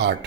8।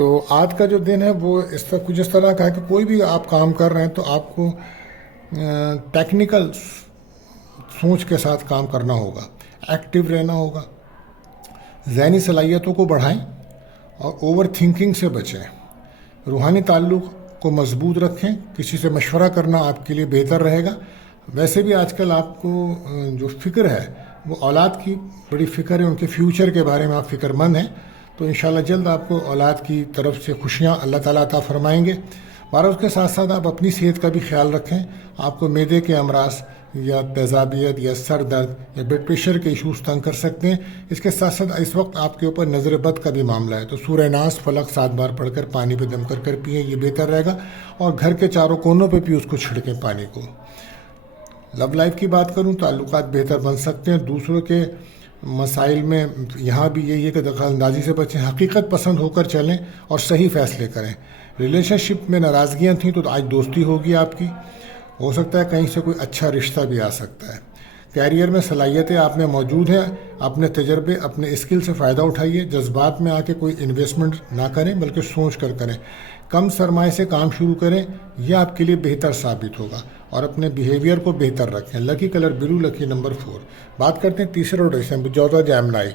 تو آج کا جو دن ہے وہ کچھ اس طرح کا ہے کہ کوئی بھی آپ کام کر رہے ہیں تو آپ کو ٹیکنیکل سوچ کے ساتھ کام کرنا ہوگا، ایکٹیو رہنا ہوگا، ذہنی صلاحیتوں کو بڑھائیں اور اوور تھنکنگ سے بچیں، روحانی تعلق کو مضبوط رکھیں، کسی سے مشورہ کرنا آپ کے لیے بہتر رہے گا۔ ویسے بھی آج کل آپ کو جو فکر ہے وہ اولاد کی بڑی فکر ہے، ان کے فیوچر کے بارے میں آپ فکر مند ہیں، تو انشاءاللہ جلد آپ کو اولاد کی طرف سے خوشیاں اللہ تعالیٰ عطا فرمائیں گے۔ اور اس کے ساتھ ساتھ آپ اپنی صحت کا بھی خیال رکھیں۔ آپ کو معدے کے امراض یا تیزابیت یا سر درد یا بلڈ پریشر کے ایشوز تنگ کر سکتے ہیں۔ اس کے ساتھ ساتھ اس وقت آپ کے اوپر نظر بد کا بھی معاملہ ہے، تو سورہ ناس فلق 7 بار پڑھ کر پانی پہ دم کر پئیں، یہ بہتر رہے گا، اور گھر کے چاروں کونوں پہ بھی اس کو چھڑکیں پانی کو۔ لو لائف کی بات کروں، تعلقات بہتر بن سکتے ہیں، دوسروں کے مسائل میں یہاں بھی یہی ہے کہ دخل اندازی سے بچیں، حقیقت پسند ہو کر چلیں اور صحیح فیصلے کریں۔ ریلیشن شپ میں ناراضگیاں تھیں تو آج دوستی ہوگی آپ کی، ہو سکتا ہے کہیں سے کوئی اچھا رشتہ بھی آ سکتا ہے۔ کیریئر میں صلاحیتیں آپ میں موجود ہیں، اپنے تجربے اپنے اسکل سے فائدہ اٹھائیے، جذبات میں آ کے کوئی انویسٹمنٹ نہ کریں بلکہ سوچ کر کریں، کم سرمایہ سے کام شروع کریں، یہ آپ کے لیے بہتر ثابت ہوگا، اور اپنے بیہیویئر کو بہتر رکھیں۔ لکی کلر بلو، لکی نمبر 4۔ بات کرتے ہیں تیسرے روٹیشن جوزا جیمنائی۔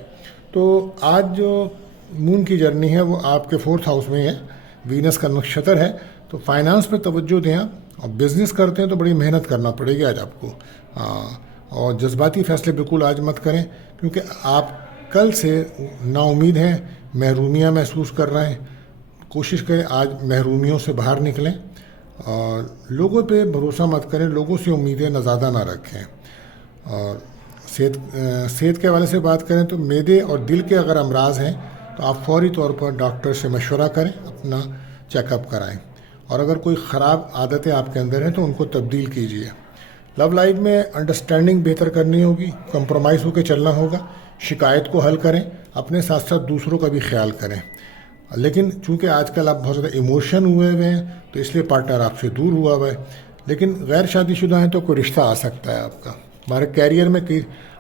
تو آج جو مون کی جرنی ہے وہ آپ کے 4تھ ہاؤس میں ہے، وینس کا نکشتر ہے، تو فائنانس پہ توجہ دیں آپ، اور بزنس کرتے ہیں تو بڑی محنت کرنا پڑے گی آج آپ کو، اور جذباتی فیصلے بالکل آج مت کریں، کیونکہ آپ کل سے نا امید ہیں، محرومیاں محسوس کر رہے ہیں۔ کوشش کریں آج محرومیوں سے باہر نکلیں، اور لوگوں پہ بھروسہ مت کریں، لوگوں سے امیدیں زیادہ نہ رکھیں۔ اور صحت کے حوالے سے بات کریں تو معدے اور دل کے اگر امراض ہیں تو آپ فوری طور پر ڈاکٹر سے مشورہ کریں، اپنا چیک اپ کرائیں، اور اگر کوئی خراب عادتیں آپ کے اندر ہیں تو ان کو تبدیل کیجیے۔ لو لائف میں انڈرسٹینڈنگ بہتر کرنی ہوگی، کمپرومائز ہو کے چلنا ہوگا، شکایت کو حل کریں، اپنے ساتھ ساتھ دوسروں کا بھی خیال کریں۔ لیکن چونکہ آج کل آپ بہت زیادہ ایموشن ہوئے ہیں تو اس لیے پارٹنر آپ سے دور ہوا ہے، لیکن غیر شادی شدہ ہیں تو کوئی رشتہ آ سکتا ہے آپ کا۔ ہمارے کیریئر میں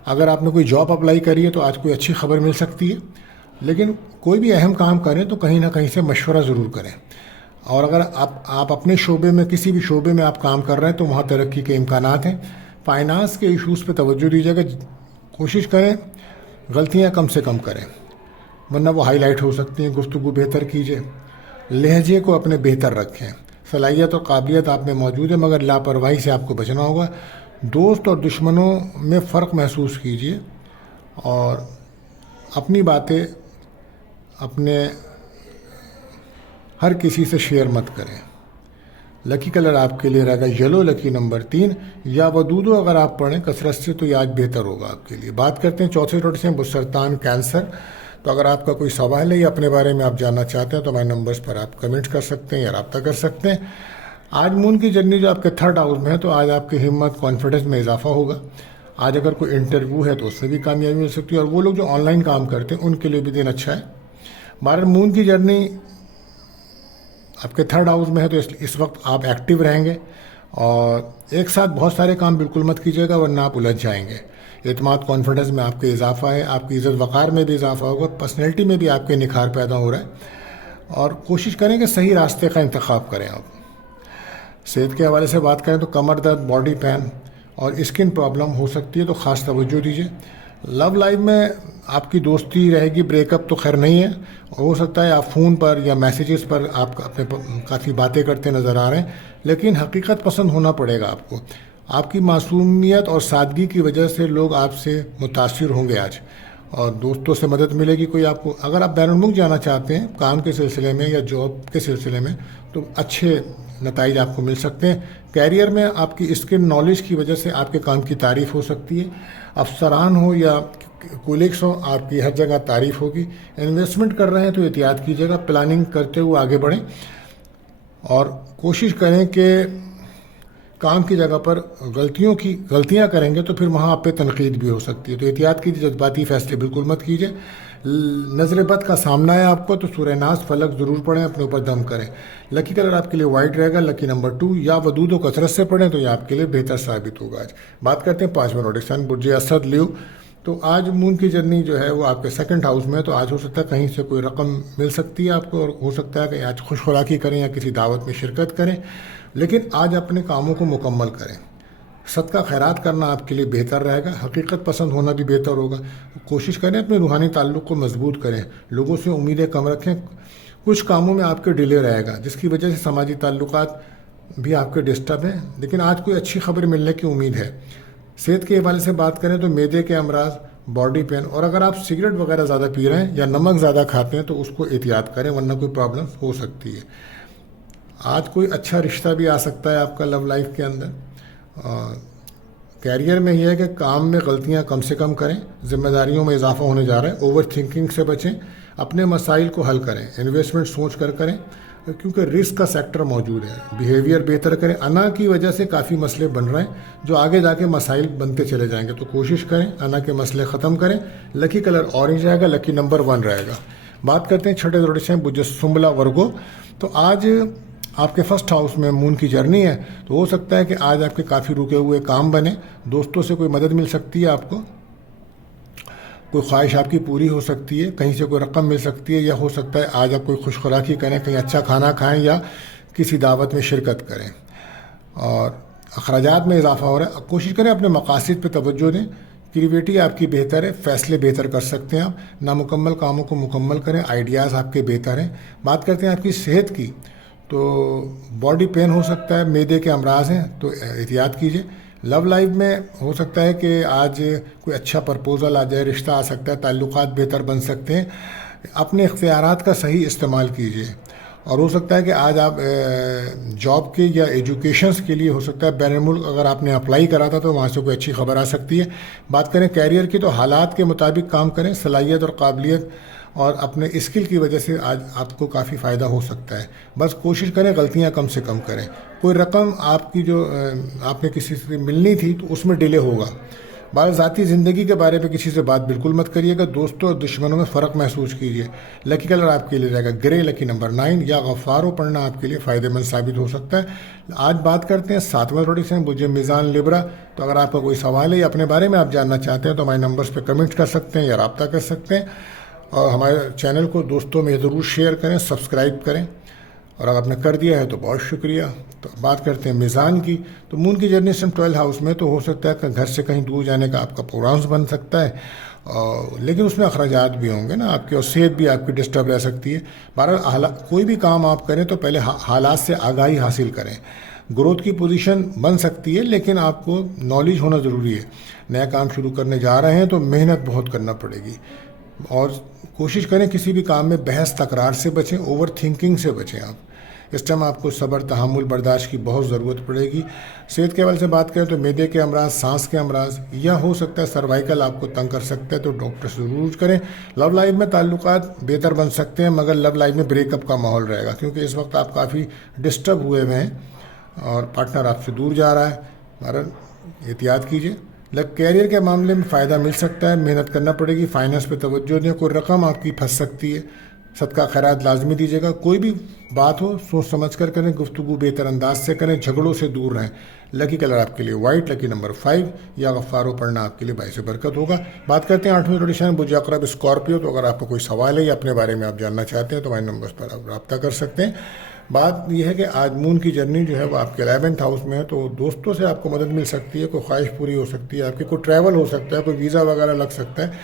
اگر آپ نے کوئی جاب اپلائی کری ہے تو آج کوئی اچھی خبر مل سکتی ہے، لیکن کوئی بھی اہم کام کریں تو کہیں نہ کہیں سے مشورہ ضرور کریں، اور اگر آپ اپنے شعبے میں کسی بھی شعبے میں آپ کام کر رہے ہیں تو وہاں ترقی کے امکانات ہیں۔ فائنانس کے ایشوز پہ توجہ دیجیے گا، کوشش کریں غلطیاں کم سے کم کریں، ورنہ وہ ہائی لائٹ ہو سکتی ہیں۔ گفتگو بہتر کیجیے، لہجے کو اپنے بہتر رکھیں، صلاحیت اور قابلیت آپ میں موجود ہے مگر لاپرواہی سے آپ کو بچنا ہوگا۔ دوست اور دشمنوں میں فرق محسوس کیجیے، اور اپنی باتیں اپنے ہر کسی سے شیئر مت کریں۔ لکی کلر آپ کے لیے رہے گا یلو، لکی نمبر 3۔ یا ودودو اگر آپ پڑھیں کثرت سے تو یہ آج بہتر ہوگا آپ کے لیے۔ بات کرتے ہیں چوتھے روٹیشن سرطان کینسر۔ تو اگر آپ کا کوئی سوال ہے یا اپنے بارے میں آپ جاننا چاہتے ہیں تو ہمارے نمبرز پر آپ کمنٹ کر سکتے ہیں یا رابطہ کر سکتے ہیں۔ آج مون کی جرنی جو آپ کے 3rd ہاؤس میں ہے تو آج آپ کی ہمت کانفیڈنس میں اضافہ ہوگا۔ آج اگر کوئی انٹرویو ہے تو اس سے بھی کامیابی مل سکتی ہے، اور وہ لوگ جو آن لائن کام کرتے ہیں ان کے لیے بھی دن اچھا ہے۔ ہمارے مون کی جرنی آپ کے 3rd ہاؤس میں ہے تو اس وقت آپ ایکٹیو رہیں گے، اور ایک ساتھ بہت سارے کام بالکل مت کیجیے گا ورنہ آپ الجھ جائیں گے۔ اعتماد کانفیڈنس میں آپ کے اضافہ ہے، آپ کی عزت وقار میں بھی اضافہ ہوگا، پرسنالٹی میں بھی آپ کے نکھار پیدا ہو رہا ہے، اور کوشش کریں کہ صحیح راستے کا انتخاب کریں آپ۔ صحت کے حوالے سے بات کریں تو کمر درد، باڈی پین اور اسکن پرابلم ہو سکتی ہے، تو خاص توجہ دیجیے۔ لو لائف میں آپ کی دوستی رہے گی، بریک اپ تو خیر نہیں ہے، اور ہو سکتا ہے آپ فون پر یا میسیجز پر آپ اپنے کافی باتیں کرتے نظر آ رہے ہیں، لیکن حقیقت پسند ہونا پڑے گا آپ کو۔ آپ کی معصومیت اور سادگی کی وجہ سے لوگ آپ سے متاثر ہوں گے آج، اور دوستوں سے مدد ملے گی کوئی آپ کو۔ اگر آپ بین الملک جانا چاہتے ہیں کام کے سلسلے میں یا جاب کے سلسلے میں تو اچھے نتائج آپ کو مل سکتے ہیں۔ کیریئر میں آپ کی اسکل نالج کی وجہ سے آپ کے کام کی تعریف ہو سکتی ہے، افسران ہو یا کولیگس ہو، آپ کی ہر جگہ تعریف ہوگی۔ انویسٹمنٹ کر رہے ہیں تو احتیاط کیجیے گا، پلاننگ کرتے ہوئے آگے بڑھیں، اور کوشش کریں کہ کام کی جگہ پر غلطیاں کریں گے تو پھر وہاں آپ پہ تنقید بھی ہو سکتی ہے، تو احتیاط کیجیے، جذباتی فیصلے بالکل مت کیجیے۔ نظر بد کا سامنا ہے آپ کو تو سورہ ناس فلق ضرور پڑھیں، اپنے اوپر دم کریں۔ لکی کلر آپ کے لیے وائٹ رہے گا، لکی نمبر 2۔ یا ودود و کثرت سے پڑھیں تو یہ آپ کے لیے بہتر ثابت ہوگا۔ آج بات کرتے ہیں 5واں روٹیشن برج اسد لیو۔ تو آج مون کی جرنی جو ہے وہ آپ کے سیکنڈ ہاؤس میں ہے، تو آج ہو سکتا ہے کہیں سے کوئی رقم مل سکتی ہے آپ کو، اور ہو سکتا ہے کہ آج خوش خوراکی کریں یا کسی دعوت میں شرکت کریں، لیکن آج اپنے کاموں کو مکمل کریں۔ صدقہ خیرات کرنا آپ کے لیے بہتر رہے گا، حقیقت پسند ہونا بھی بہتر ہوگا۔ کوشش کریں اپنے روحانی تعلق کو مضبوط کریں، لوگوں سے امیدیں کم رکھیں۔ کچھ کاموں میں آپ کے ڈیلے رہے گا جس کی وجہ سے سماجی تعلقات بھی آپ کے ڈسٹرب ہیں، لیکن آج کوئی اچھی خبر ملنے کی امید ہے۔ صحت کے حوالے سے بات کریں تو معدے کے امراض، باڈی پین، اور اگر آپ سگریٹ وغیرہ زیادہ پی رہے ہیں یا نمک زیادہ کھاتے ہیں تو اس کو احتیاط کریں، ورنہ کوئی پرابلم ہو سکتی ہے۔ آج کوئی اچھا رشتہ بھی آ سکتا ہے آپ کا لو لائف کے اندر۔ کیریئر میں یہ ہے کہ کام میں غلطیاں کم سے کم کریں، ذمہ داریوں میں اضافہ ہونے جا رہا ہے، اوور تھنکنگ سے بچیں، اپنے مسائل کو حل کریں، انویسٹمنٹ سوچ کر کریں کیونکہ رسک کا سیکٹر موجود ہے، بیہیویئر بہتر کریں۔ انا کی وجہ سے کافی مسئلے بن رہے ہیں جو آگے جا کے مسائل بنتے چلے جائیں گے، تو کوشش کریں انا کے مسئلے ختم کریں۔ لکی کلر اورنج رہے گا، لکی نمبر 1 رہے گا۔ بات کرتے ہیں چھٹے زوڈیشن بج سنبلا ورگو۔ تو آج آپ کے فرسٹ ہاؤس میں مون کی جرنی ہے، تو ہو سکتا ہے کہ آج آپ کے کافی رکے ہوئے کام بنے، دوستوں سے کوئی مدد مل سکتی ہے آپ کو، کوئی خواہش آپ کی پوری ہو سکتی ہے، کہیں سے کوئی رقم مل سکتی ہے، یا ہو سکتا ہے آج آپ کوئی خوش خوراکی کریں، کہیں اچھا کھانا کھائیں یا کسی دعوت میں شرکت کریں۔ اور اخراجات میں اضافہ ہو رہا ہے، کوشش کریں اپنے مقاصد پہ توجہ دیں، کریٹیوٹی آپ کی بہتر ہے، فیصلے بہتر کر سکتے ہیں آپ، نامکمل کاموں کو مکمل کریں، آئیڈیاز آپ کے بہتر ہیں۔ بات کرتے ہیں آپ کی صحت کی، تو باڈی پین ہو سکتا ہے، معدے کے امراض ہیں تو احتیاط کیجیے۔ لو لائف میں ہو سکتا ہے کہ آج کوئی اچھا پرپوزل آ جائے، رشتہ آ سکتا ہے، تعلقات بہتر بن سکتے ہیں، اپنے اختیارات کا صحیح استعمال کیجیے۔ اور ہو سکتا ہے کہ آج آپ جاب کے یا ایجوکیشنس کے لیے ہو سکتا ہے بین الملک اگر آپ نے اپلائی کرا تھا تو وہاں سے کوئی اچھی خبر آ سکتی ہے۔ بات کریں کیریئر کی، تو حالات کے مطابق کام کریں، صلاحیت اور قابلیت اور اپنے اسکل کی وجہ سے آج آپ کو کافی فائدہ ہو سکتا ہے۔ بس کوشش کریں غلطیاں کم سے کم کریں۔ کوئی رقم آپ کی جو آپ نے کسی سے ملنی تھی تو اس میں ڈیلے ہوگا۔ بعض ذاتی زندگی کے بارے میں کسی سے بات بالکل مت کریے گا، دوستوں اور دشمنوں میں فرق محسوس کیجیے۔ لکی کلر آپ کے لیے رہے گا گرے، لکی نمبر 9 یا غفارو پڑھنا آپ کے لیے فائدہ مند ثابت ہو سکتا ہے۔ آج بات کرتے ہیں 7واں روڈیشن بجے میزان لبرا۔ تو اگر آپ کا کوئی سوال ہے یا اپنے بارے میں آپ جاننا چاہتے ہیں تو ہمارے نمبرز پہ کمنٹ کر سکتے ہیں یا رابطہ کر سکتے ہیں، اور ہمارے چینل کو دوستوں میں ضرور شیئر کریں، سبسکرائب کریں، اور اگر آپ نے کر دیا ہے تو بہت شکریہ۔ تو بات کرتے ہیں میزان کی، تو مون کی جرنی سم 12 ہاؤس میں، تو ہو سکتا ہے کہ گھر سے کہیں دور جانے کا آپ کا پروگرامس بن سکتا ہے، لیکن اس میں اخراجات بھی ہوں گے نا آپ کے، اور صحت بھی آپ کی ڈسٹرب رہ سکتی ہے۔ بہرحال کوئی بھی کام آپ کریں تو پہلے حالات سے آگاہی حاصل کریں۔ گروتھ کی پوزیشن بن سکتی ہے لیکن آپ کو نالج ہونا ضروری ہے۔ نیا کام شروع کرنے جا رہے ہیں تو محنت بہت کرنا پڑے گی، اور کوشش کریں کسی بھی کام میں بحث تکرار سے بچیں، اوور تھنکنگ سے بچیں۔ آپ اس ٹائم آپ کو صبر، تحمل، برداشت کی بہت ضرورت پڑے گی۔ صحت کے حوالے سے بات کریں تو معدے کے امراض، سانس کے امراض، یا ہو سکتا ہے سروائیکل آپ کو تنگ کر سکتا ہے تو ڈاکٹر سے ضرور کریں۔ لو لائف میں تعلقات بہتر بن سکتے ہیں، مگر لو لائف میں بریک اپ کا ماحول رہے گا کیونکہ اس وقت آپ کافی ڈسٹرب ہوئے ہوئے ہیں اور پارٹنر آپ سے دور جا رہا ہے۔ بہرحال احتیاط کیجیے۔ کیریئر کے معاملے میں فائدہ مل سکتا ہے، محنت کرنا پڑے گی، فائنانس پہ توجہ دیں، کوئی رقم آپ کی پھنس سکتی ہے، صدقہ خیرات لازمی دیجیے گا۔ کوئی بھی بات ہو سوچ سمجھ کر کریں، گفتگو بہتر انداز سے کریں، جھگڑوں سے دور رہیں۔ لکی کلر آپ کے لیے وائٹ، لکی نمبر 5 یا غفارو پڑھنا آپ کے لیے باعث برکت ہوگا۔ بات کرتے ہیں 8ویں روڈیشن بج اقرب اسکارپیو۔ تو اگر آپ کو کوئی سوال ہے یا اپنے بارے میں آپ جاننا چاہتے ہیں تو ہمارے نمبرز پر آپ رابطہ کر سکتے ہیں۔ بات یہ ہے کہ آج مون کی جرنی جو ہے وہ آپ کے 11th ہاؤس میں ہے، تو دوستوں سے آپ کو مدد مل سکتی ہے، کوئی خواہش پوری ہو سکتی ہے آپ کی، کوئی ٹریول ہو سکتا ہے، کوئی ویزا وغیرہ لگ سکتا ہے،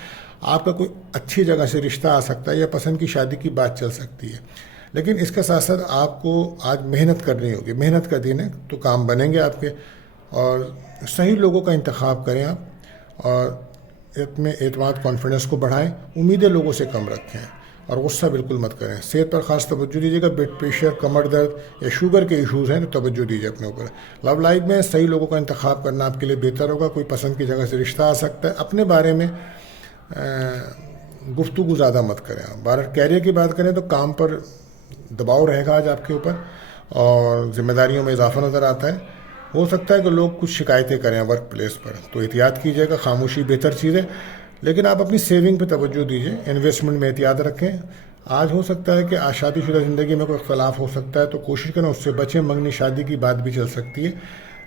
آپ کا کوئی اچھی جگہ سے رشتہ آ سکتا ہے، یا پسند کی شادی کی بات چل سکتی ہے۔ لیکن اس کے ساتھ ساتھ آپ کو آج محنت کرنی ہوگی، محنت کا دن ہے تو کام بنیں گے آپ کے، اور صحیح لوگوں کا انتخاب کریں آپ، اور اپنے اعتماد کانفیڈنس کو بڑھائیں، امیدیں لوگوں سے کم رکھیں، اور غصہ بالکل مت کریں۔ صحت پر خاص توجہ دیجیے گا، بلڈ پریشر، کمر درد یا شوگر کے ایشوز ہیں تو توجہ دیجیے اپنے اوپر۔ لو لائف میں صحیح لوگوں کا انتخاب کرنا آپ کے لیے بہتر ہوگا، کوئی پسند کی جگہ سے رشتہ آ سکتا ہے، اپنے بارے میں گفتگو زیادہ مت کریں۔ بہرحال کیریئر کی بات کریں تو کام پر دباؤ رہے گا آج آپ کے اوپر، اور ذمہ داریوں میں اضافہ نظر آتا ہے۔ ہو سکتا ہے کہ لوگ کچھ شکایتیں کریں ورک پلیس پر، تو احتیاط کیجیے گا، خاموشی بہتر چیز ہے، لیکن آپ اپنی سیونگ پہ توجہ دیجیے، انویسٹمنٹ میں احتیاط رکھیں۔ آج ہو سکتا ہے کہ شادی شدہ زندگی میں کوئی اختلاف ہو سکتا ہے تو کوشش کریں اس سے بچیں، منگنی شادی کی بات بھی چل سکتی ہے۔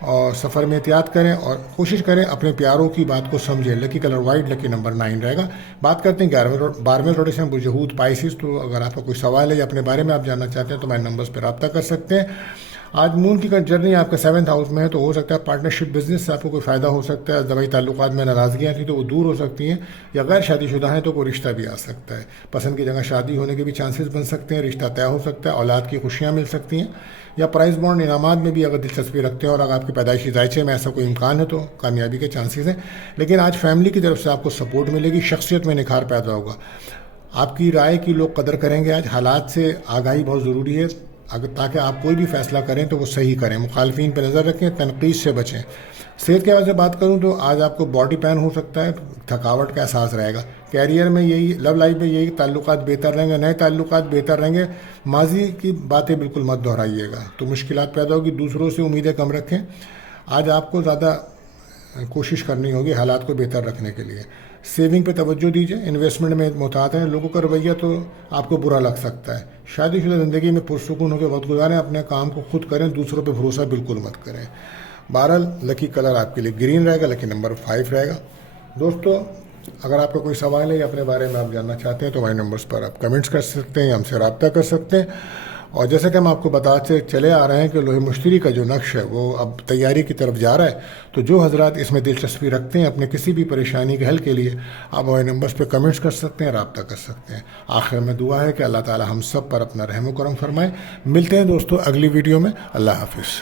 اور سفر میں احتیاط کریں اور کوشش کریں اپنے پیاروں کی بات کو سمجھیں. لکی کلر وائٹ، لکی نمبر 9 رہے گا. بات کرتے ہیں 12ویں روٹیشن برج حوت پائسیز. تو اگر آپ کا کوئی سوال ہے یا اپنے بارے میں آپ جاننا چاہتے ہیں تو ہمارے نمبرز پہ رابطہ کر سکتے ہیں. آج مون کی جرنی آپ کا 7th ہاؤس میں ہے، تو ہو سکتا ہے پارٹنرشپ بزنس سے آپ کو کوئی فائدہ ہو سکتا ہے. دوائی تعلقات میں ناراضگیاں تھیں تو وہ دور ہو سکتی ہیں، یا غیر شادی شدہ ہیں تو کوئی رشتہ بھی آ سکتا ہے. پسند کی جگہ شادی ہونے کے بھی چانسز بن سکتے ہیں، رشتہ طے ہو سکتا ہے، اولاد کی خوشیاں مل سکتی ہیں. یا پرائز بانڈ انعامات میں بھی اگر دلچسپی رکھتے ہیں اور اگر آپ کے پیدائشی ذائچے میں ایسا کوئی امکان ہے تو کامیابی کے چانسز ہیں. لیکن آج فیملی کی طرف سے آپ کو سپورٹ ملے گی، شخصیت میں نکھار پیدا ہوگا. آپ کی رائے کی لوگ قدر کریں گے. آج حالات سے آگاہی بہت ضروری ہے تاکہ آپ کوئی بھی فیصلہ کریں تو وہ صحیح کریں. مخالفین پہ نظر رکھیں، تنقید سے بچیں. صحت کے حوالے سے بات کروں تو آج آپ کو باڈی پین ہو سکتا ہے، تھکاوٹ کا احساس رہے گا. کیریئر میں یہی، لو لائف میں یہی، تعلقات بہتر رہیں گے، نئے تعلقات بہتر رہیں گے. ماضی کی باتیں بالکل مت دہرائیے گا تو مشکلات پیدا ہوگی. دوسروں سے امیدیں کم رکھیں. آج آپ کو زیادہ کوشش کرنی ہوگی حالات کو بہتر رکھنے کے لیے. سیونگ پہ توجہ دیجیے، انویسٹمنٹ میں محتاط ہیں. لوگوں کا رویہ تو آپ کو برا لگ سکتا ہے. شادی شدہ زندگی میں پرسکون ہو کے وقت گزاریں، اپنے کام کو خود کریں، دوسروں پہ بھروسہ بالکل مت کریں. بہرحال لکی کلر آپ کے لیے گرین رہے گا، لکی نمبر 5 رہے گا. دوستو اگر آپ کا کوئی سوال ہے یا اپنے بارے میں آپ جاننا چاہتے ہیں تو ہمارے نمبرز پر آپ کمنٹس کر سکتے ہیں یا ہم سے رابطہ کر سکتے ہیں. اور جیسا کہ ہم آپ کو بتاتے چلے آ رہے ہیں کہ لوہے مشتری کا جو نقش ہے وہ اب تیاری کی طرف جا رہا ہے. تو جو حضرات اس میں دلچسپی رکھتے ہیں اپنے کسی بھی پریشانی کے حل کے لیے، آپ ہمارے نمبرز پہ کمنٹس کر سکتے ہیں، رابطہ کر سکتے ہیں. آخر میں دعا ہے کہ اللہ تعالی ہم سب پر اپنا رحم و کرم فرمائے. ملتے ہیں دوستو اگلی ویڈیو میں. اللہ حافظ.